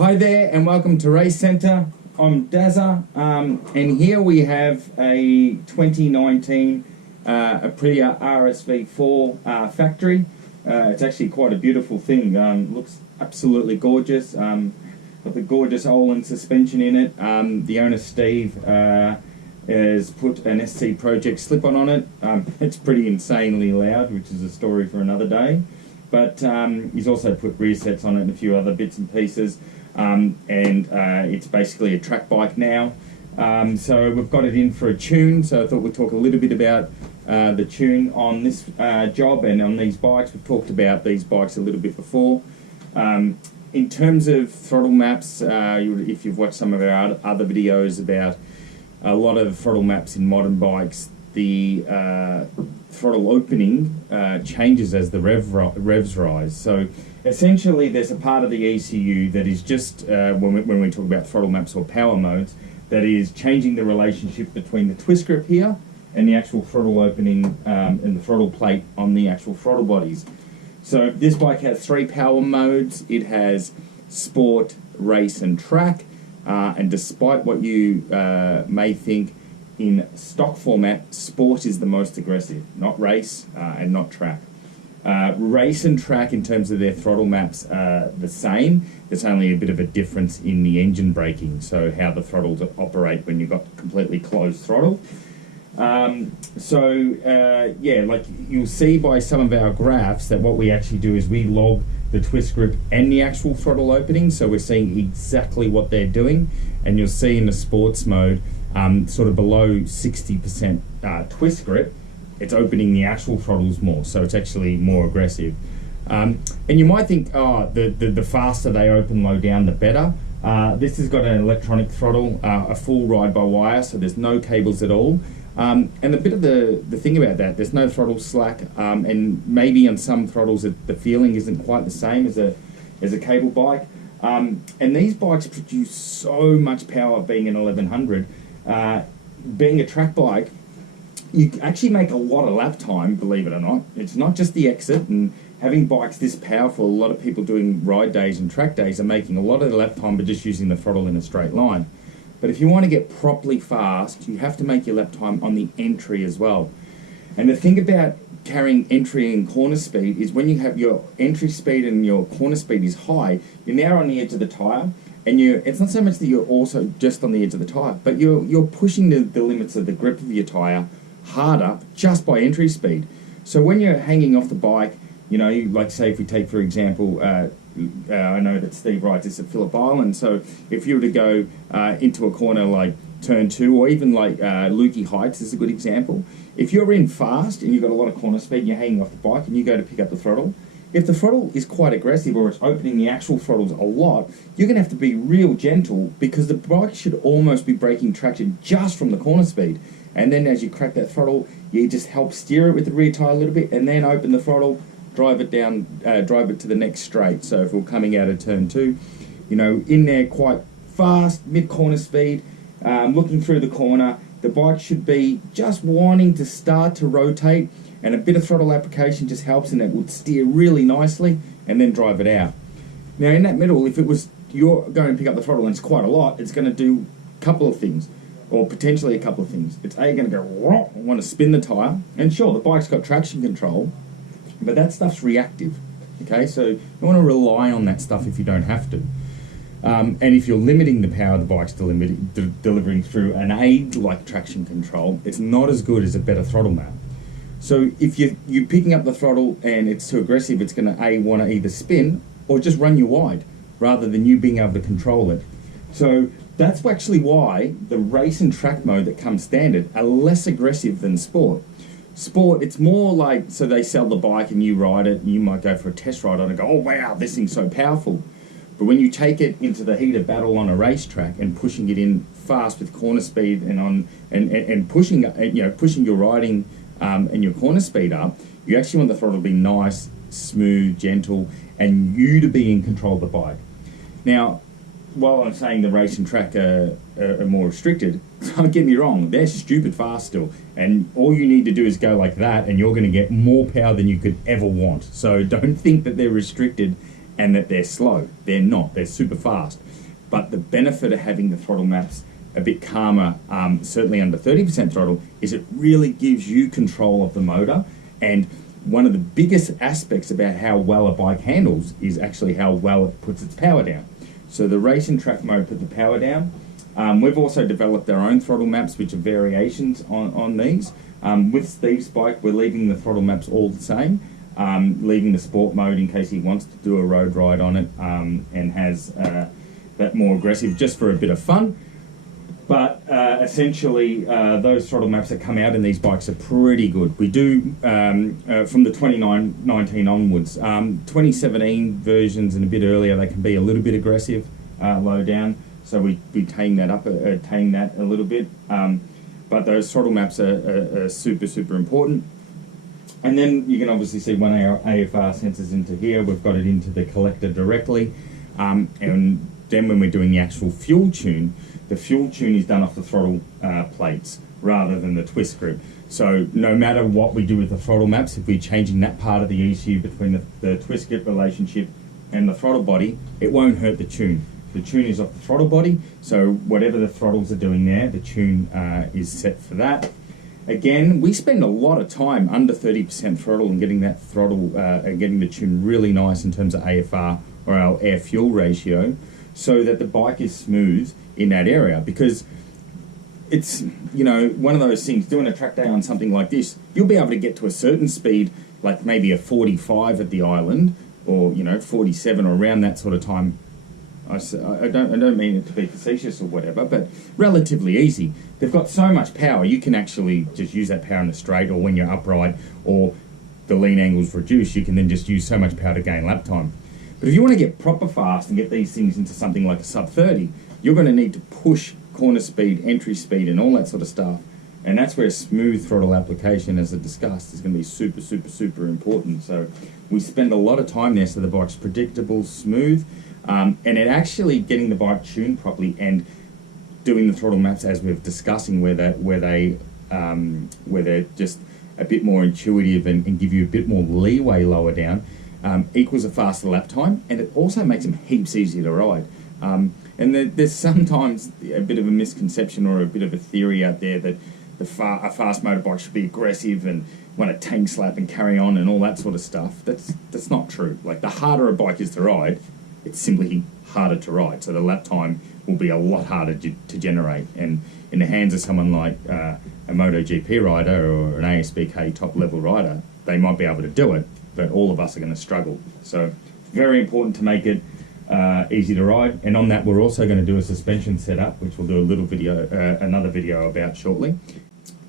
Hi there and welcome to Race Centre. I'm Dazza and here we have a 2019 Aprilia Rsv4 factory. It's actually quite a beautiful thing. Looks absolutely gorgeous. Got the gorgeous Olin suspension in it. The owner Steve has put an SC Project slip-on on it. It's pretty insanely loud, which is a story for another day. But he's also put rear sets on it and a few other bits and pieces. It's basically a track bike now. So we've got it in for a tune, so I thought we'd talk a little bit about the tune on this job and on these bikes. We've talked about these bikes a little bit before. In terms of throttle maps, if you've watched some of our other videos about a lot of throttle maps in modern bikes, the throttle opening changes as the revs rise. So essentially there's a part of the ECU that is just, when we talk about throttle maps or power modes, that is changing the relationship between the twist grip here and the actual throttle opening and the throttle plate on the actual throttle bodies. So this bike has 3 power modes. It has sport, race and track, and despite what you may think, in stock format, sport is the most aggressive, not race and not track. Race and track, in terms of their throttle maps, are the same. There's only a bit of a difference in the engine braking, so how the throttles operate when you've got completely closed throttle. Yeah, like you'll see by some of our graphs that what we actually do is we log the twist grip and the actual throttle opening, so we're seeing exactly what they're doing. And you'll see in the sports mode, sort of below 60% twist grip, it's opening the actual throttles more, so it's actually more aggressive. And you might think, oh, the faster they open low down, the better. This has got an electronic throttle, a full ride-by-wire, so there's no cables at all. And a bit of the thing about that, there's no throttle slack, and maybe on some throttles the feeling isn't quite the same as a cable bike. And these bikes produce so much power, being an 1100. Being a track bike, you actually make a lot of lap time, believe it or not. It's not just the exit, and having bikes this powerful, a lot of people doing ride days and track days are making a lot of the lap time by just using the throttle in a straight line. But if you want to get properly fast, you have to make your lap time on the entry as well. And the thing about carrying entry and corner speed is when you have your entry speed and your corner speed is high, you're now on the edge of the tyre, and it's not so much that you're also just on the edge of the tyre, but you're pushing the limits of the grip of your tyre harder just by entry speed. So when you're hanging off the bike, you know, like say if we take for example, I know that Steve rides this at Phillip Island, so if you were to go into a corner like turn 2, or even like Lukey Heights is a good example. If you're in fast and you've got a lot of corner speed and you're hanging off the bike and you go to pick up the throttle, if the throttle is quite aggressive or it's opening the actual throttles a lot, you're going to have to be real gentle, because the bike should almost be breaking traction just from the corner speed. And then as you crack that throttle, you just help steer it with the rear tyre a little bit, and then open the throttle, drive it down, drive it to the next straight. So if we're coming out of turn 2, you know, in there quite fast, mid-corner speed, looking through the corner, the bike should be just wanting to start to rotate, and a bit of throttle application just helps, and it would steer really nicely, and then drive it out. Now in that middle, if it was you're going to pick up the throttle and it's quite a lot, it's going to do a couple of things, or potentially a couple of things. It's going to go, want to spin the tyre, and sure, the bike's got traction control, but that stuff's reactive, okay? So you don't want to rely on that stuff if you don't have to. And if you're limiting the power the bike's delivering through an aid like traction control, it's not as good as a better throttle map. So if you're picking up the throttle and it's too aggressive, it's going to want to either spin or just run you wide, rather than you being able to control it. So that's actually why the race and track mode that comes standard are less aggressive than sport. Sport, it's more like, so they sell the bike and you ride it, and you might go for a test ride on it and go, oh wow, this thing's so powerful. But when you take it into the heat of battle on a racetrack and pushing it in fast with corner speed and pushing, you know, pushing your riding and your corner speed up, you actually want the throttle to be nice, smooth, gentle, and you to be in control of the bike. Now, while I'm saying the race and track are more restricted, don't get me wrong, they're stupid fast still. And all you need to do is go like that, and you're going to get more power than you could ever want. So don't think that they're restricted and that they're slow. They're not. They're super fast. But the benefit of having the throttle maps a bit calmer, certainly under 30% throttle, is it really gives you control of the motor. And one of the biggest aspects about how well a bike handles is actually how well it puts its power down. So the race and track mode put the power down. We've also developed our own throttle maps, which are variations on these. With Steve's bike, we're leaving the throttle maps all the same, leaving the sport mode in case he wants to do a road ride on it, and has that more aggressive just for a bit of fun. But essentially, those throttle maps that come out in these bikes are pretty good. We do, from the 2019 onwards, 2017 versions and a bit earlier, they can be a little bit aggressive, low down. So we tame that up, tame that a little bit. But those throttle maps are super, super important. And then you can obviously see one of our AFR sensors into here. We've got it into the collector directly. And then when we're doing the actual fuel tune, the fuel tune is done off the throttle plates rather than the twist grip. So no matter what we do with the throttle maps, if we're changing that part of the ECU between the twist grip relationship and the throttle body, it won't hurt the tune. The tune is off the throttle body, so whatever the throttles are doing there, the tune is set for that. Again, we spend a lot of time under 30% throttle and getting that throttle, getting the tune really nice in terms of AFR or our air-fuel ratio, so that the bike is smooth in that area. Because it's, you know, one of those things, doing a track day on something like this, you'll be able to get to a certain speed, like maybe a 45 at the island, or, you know, 47 or around that sort of time. I don't mean it to be facetious or whatever, but relatively easy. They've got so much power, you can actually just use that power in the straight, or when you're upright, or the lean angle's reduced, you can then just use so much power to gain lap time. But if you want to get proper fast and get these things into something like a sub 30, you're going to need to push corner speed, entry speed, and all that sort of stuff. And that's where smooth throttle application, as I discussed, is going to be super, super, super important. So we spend a lot of time there so the bike's predictable, smooth, and it actually getting the bike tuned properly and doing the throttle maps as we're discussing, where they're just a bit more intuitive and give you a bit more leeway lower down, equals a faster lap time, and it also makes them heaps easier to ride. And there's sometimes a bit of a misconception or a bit of a theory out there that a fast motorbike should be aggressive and want to tank slap and carry on and all that sort of stuff. That's not true. Like, the harder a bike is to ride, it's simply harder to ride. So the lap time will be a lot harder to generate. And in the hands of someone like a MotoGP rider or an ASBK top level rider, they might be able to do it, but all of us are going to struggle. So very important to make it easy to ride. And on that, we're also going to do a suspension setup, which we'll do a little video, another video about shortly.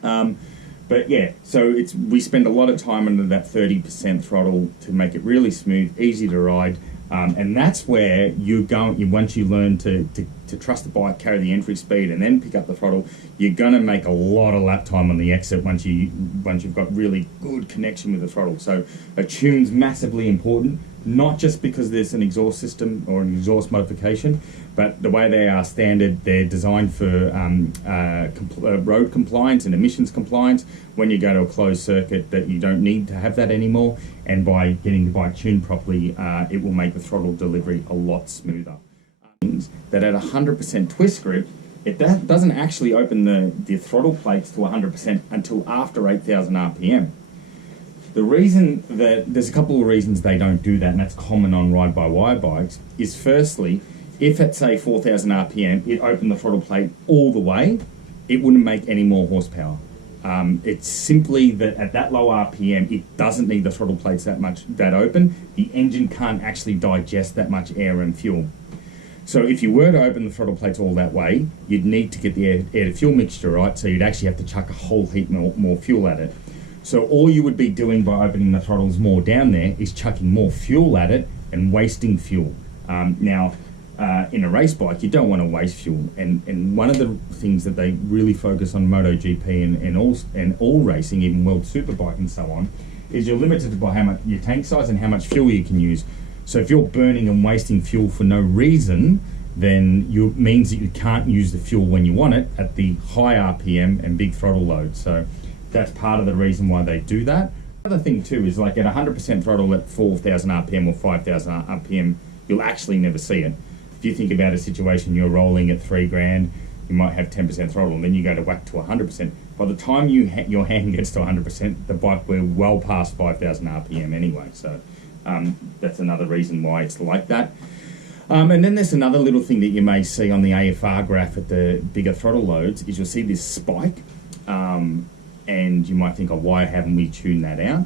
But yeah, so we spend a lot of time under that 30% throttle to make it really smooth, easy to ride. And that's where once you learn to trust the bike, carry the entry speed, and then pick up the throttle, you're going to make a lot of lap time on the exit once you've got really good connection with the throttle. So a tune's massively important, not just because there's an exhaust system or an exhaust modification, but the way they are standard, they're designed for road compliance and emissions compliance. When you go to a closed circuit, that you don't need to have that anymore, and by getting the bike tuned properly, it will make the throttle delivery a lot smoother. That at 100% twist grip, that doesn't actually open the throttle plates to 100% until after 8,000 RPM. The reason that there's a couple of reasons they don't do that, and that's common on ride-by-wire bikes, is firstly, if at say 4,000 RPM, it opened the throttle plate all the way, it wouldn't make any more horsepower. It's simply that at that low RPM, it doesn't need the throttle plates that open. The engine can't actually digest that much air and fuel. So if you were to open the throttle plates all that way, you'd need to get the air-to-fuel mixture right, so you'd actually have to chuck a whole heap more fuel at it. So all you would be doing by opening the throttles more down there is chucking more fuel at it and wasting fuel. Now, in a race bike, you don't want to waste fuel. And one of the things that they really focus on MotoGP and all racing, even World Superbike and so on, is you're limited by how much your tank size and how much fuel you can use. So if you're burning and wasting fuel for no reason, then it means that you can't use the fuel when you want it at the high RPM and big throttle load. So that's part of the reason why they do that. Another thing too is like at 100% throttle at 4,000 RPM or 5,000 RPM, you'll actually never see it. If you think about a situation, you're rolling at 3 grand, you might have 10% throttle, and then you go to whack to 100%. By the time your hand gets to 100%, the bike will well past 5,000 RPM anyway. So that's another reason why it's like that. And then there's another little thing that you may see on the AFR graph at the bigger throttle loads is you'll see this spike, and you might think, oh, why haven't we tuned that out?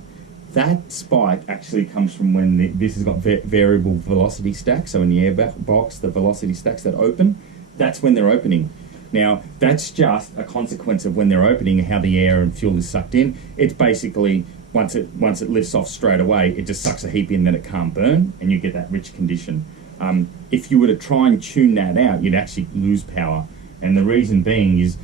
That spike actually comes from when this has got variable velocity stacks. So in the air box, the velocity stacks that open, that's when they're opening. Now, that's just a consequence of when they're opening, how the air and fuel is sucked in. It's basically, once it lifts off straight away, it just sucks a heap in that it can't burn, and you get that rich condition. If you were to try and tune that out, you'd actually lose power. And the reason being is,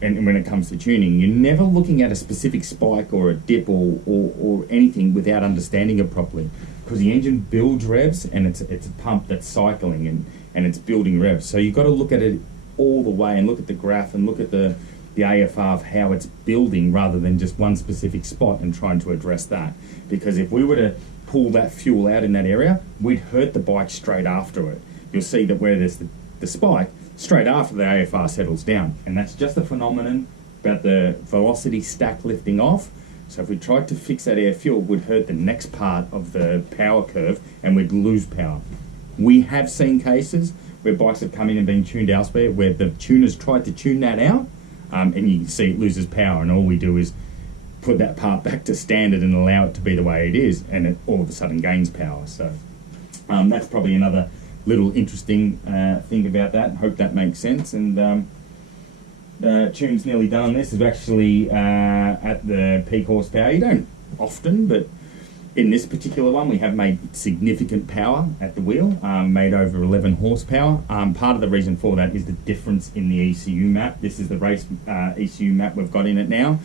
and when it comes to tuning, you're never looking at a specific spike or a dip or anything without understanding it properly. Because the engine builds revs, and it's a pump that's cycling and it's building revs. So you've got to look at it all the way and look at the graph and look at the AFR of how it's building rather than just one specific spot and trying to address that. Because if we were to pull that fuel out in that area, we'd hurt the bike straight after it. You'll see that where there's the spike, straight after the AFR settles down. And that's just a phenomenon about the velocity stack lifting off. So if we tried to fix that air fuel, we'd hurt the next part of the power curve and we'd lose power. We have seen cases where bikes have come in and been tuned elsewhere where the tuners tried to tune that out, and you can see it loses power, and all we do is put that part back to standard and allow it to be the way it is, and it all of a sudden gains power. So that's probably another little interesting thing about that. Hope that makes sense. And tune's nearly done on this. Is actually at the peak horsepower. You don't often, but in this particular one, we have made significant power at the wheel, made over 11 horsepower. Part of the reason for that is the difference in the ECU map. This is the race ECU map we've got in it now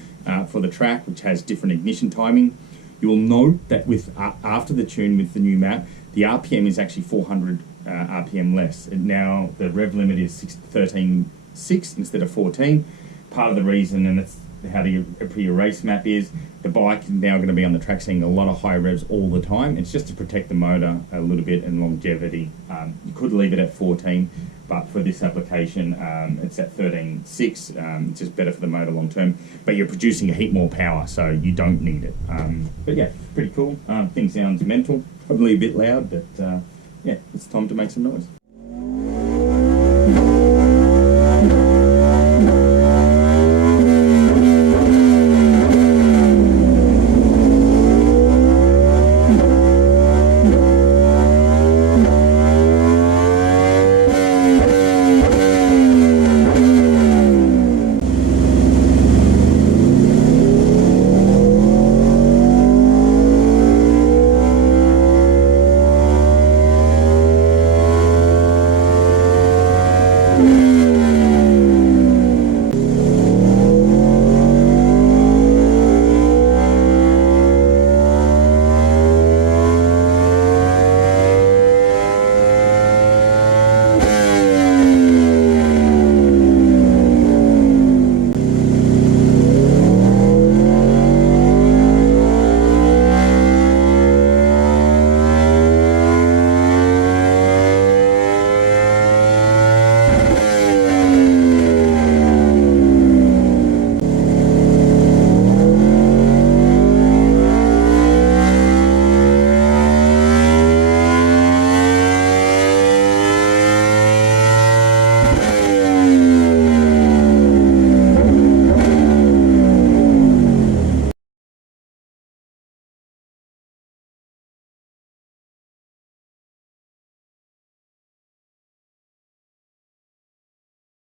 for the track, which has different ignition timing. You will note that with after the tune with the new map, the RPM is actually 400 RPM less. And now the rev limit is 13.6 instead of 14. Part of the reason, and it's how the Aprilia race map is, the bike is now going to be on the track seeing a lot of high revs all the time. It's just to protect the motor a little bit and longevity. You could leave it at 14, but for this application, it's at 13.6. It's just better for the motor long term. But you're producing a heap more power, so you don't need it. But yeah, pretty cool. Thing sounds mental, probably a bit loud, but yeah, it's time to make some noise.